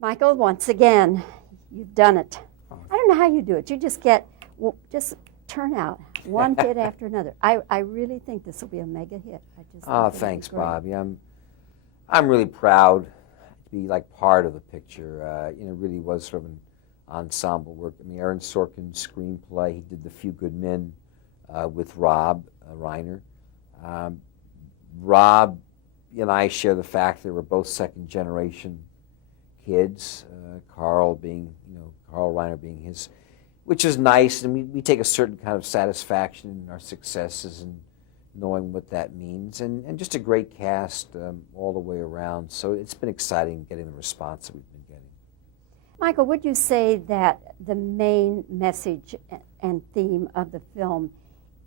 Michael, once again, you've done it. I don't know how you do it. You just just turn out one hit after another. I really think this will be a mega hit. Thanks, Bobby. I'm really proud to be like part of the picture. It really was sort of an ensemble work. I mean, Aaron Sorkin's screenplay, he did The Few Good Men with Rob Reiner. Rob and I share the fact that we're both second-generation kids. Carl Reiner being his, which is nice, and we take a certain kind of satisfaction in our successes and knowing what that means, and just a great cast all the way around. So it's been exciting getting the response that we've been getting. Michael, would you say that the main message and theme of the film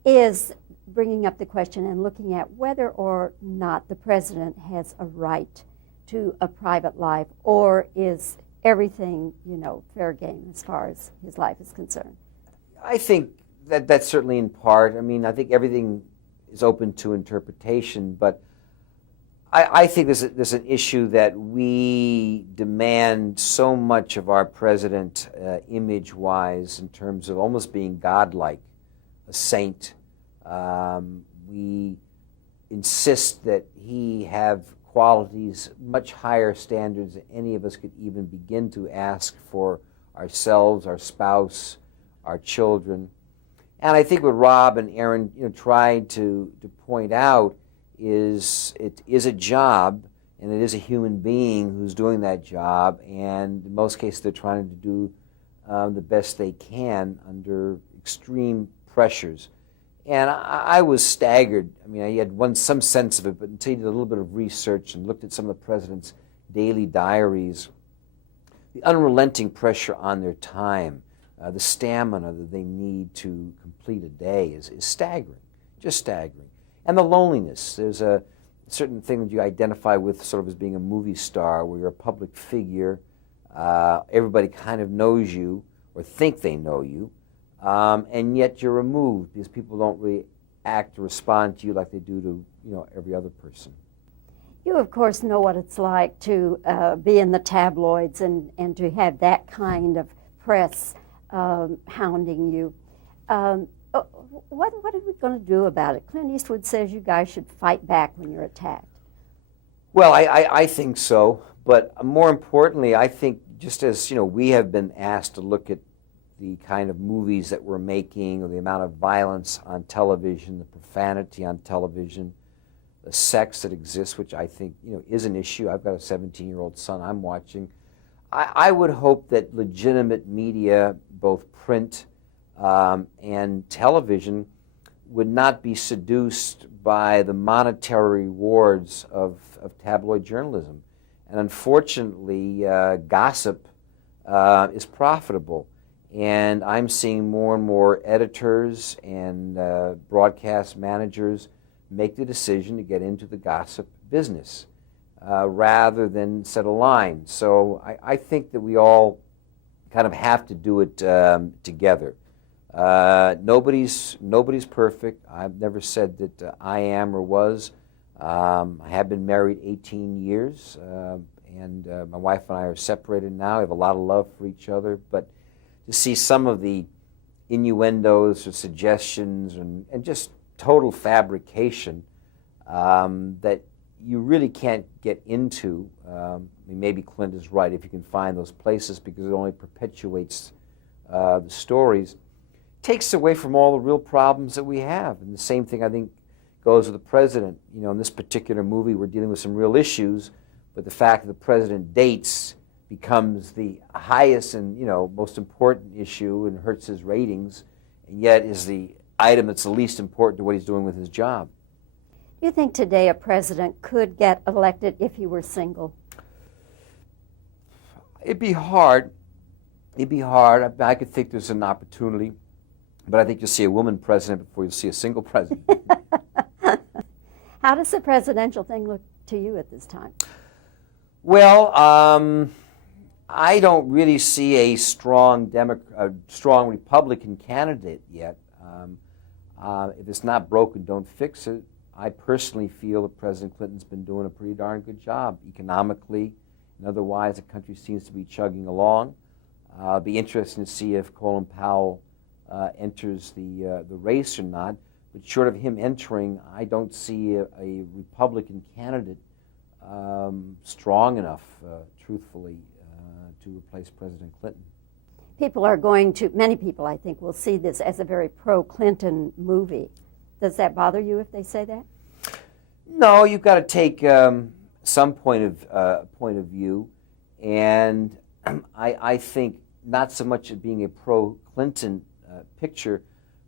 is bringing up the question and looking at whether or not the president has a right to a private life, or is everything, fair game as far as his life is concerned? I think that's certainly in part. I mean, I think everything is open to interpretation, but I think there's an issue that we demand so much of our president image-wise in terms of almost being godlike, a saint. We insist that he have qualities much higher standards than any of us could even begin to ask for ourselves, our spouse, our children. And I think what Rob and Aaron tried to point out is it is a job, and it is a human being who's doing that job, and in most cases they're trying to do the best they can under extreme pressures. And I was staggered. I mean, I had some sense of it, but until you did a little bit of research and looked at some of the president's daily diaries, the unrelenting pressure on their time, the stamina that they need to complete a day is staggering, just staggering. And the loneliness. There's a certain thing that you identify with sort of as being a movie star, where you're a public figure. Everybody kind of knows you or think they know you. And yet you're removed because people don't really act or respond to you like they do to every other person. You, of course, know what it's like to be in the tabloids and to have that kind of press hounding you. What are we going to do about it? Clint Eastwood says you guys should fight back when you're attacked. Well, I think so. But more importantly, I think just as we have been asked to look at the kind of movies that we're making, or the amount of violence on television, the profanity on television, the sex that exists, which I think is an issue. I've got a 17-year-old son I'm watching. I would hope that legitimate media, both print and television, would not be seduced by the monetary rewards of tabloid journalism. And unfortunately, gossip is profitable. And I'm seeing more and more editors and broadcast managers make the decision to get into the gossip business rather than set a line. So I think that we all kind of have to do it together. Nobody's perfect. I've never said that I am or was. I have been married 18 years, and my wife and I are separated now. We have a lot of love for each other, but to see some of the innuendos or suggestions and just total fabrication that you really can't get into. Maybe Clint is right if you can find those places, because it only perpetuates the stories. Takes away from all the real problems that we have. And the same thing, I think, goes with the president. In this particular movie, we're dealing with some real issues, but the fact that the president dates becomes the highest and most important issue and hurts his ratings, and yet is the item that's the least important to what he's doing with his job. You think today a president could get elected if he were single? It'd be hard. I could think there's an opportunity, but I think you'll see a woman president before you'll see a single president. How does the presidential thing look to you at this time? Well, I don't really see a strong Republican candidate yet. If it's not broken, don't fix it. I personally feel that President Clinton's been doing a pretty darn good job economically, And otherwise, the country seems to be chugging along. It'll be interesting to see if Colin Powell enters the race or not. But short of him entering, I don't see a Republican candidate strong enough, truthfully, to replace President Clinton. Many people I think will see this as a very pro-Clinton movie. Does that bother you if they say that? No, you've got to take some point of view, and I think not so much it being a pro-Clinton picture,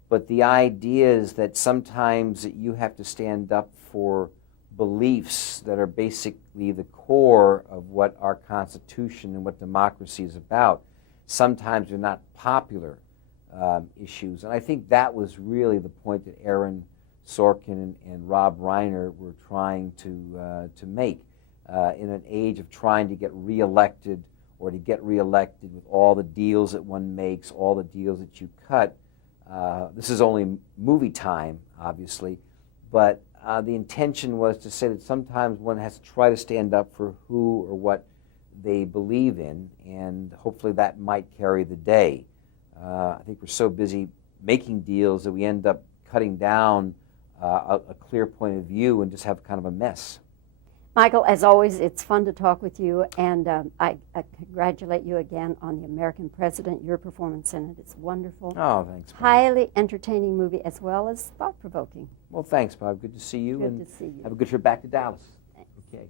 but the idea is that sometimes you have to stand up for beliefs that are basically the core of what our Constitution and what democracy is about. Sometimes they're not popular issues, and I think that was really the point that Aaron Sorkin and Rob Reiner were trying to make in an age of trying to get reelected or to get reelected with all the deals that one makes, all the deals that you cut. This is only movie time, obviously, but the intention was to say that sometimes one has to try to stand up for who or what they believe in, and hopefully that might carry the day. I think we're so busy making deals that we end up cutting down a clear point of view and just have kind of a mess. Michael, as always, it's fun to talk with you, and I congratulate you again on The American President. Your performance in it is wonderful. Oh, thanks, Bob. Highly entertaining movie as well as thought-provoking. Well, thanks, Bob. Good to see you. Good to see you. Have a good trip back to Dallas. Thanks. Okay.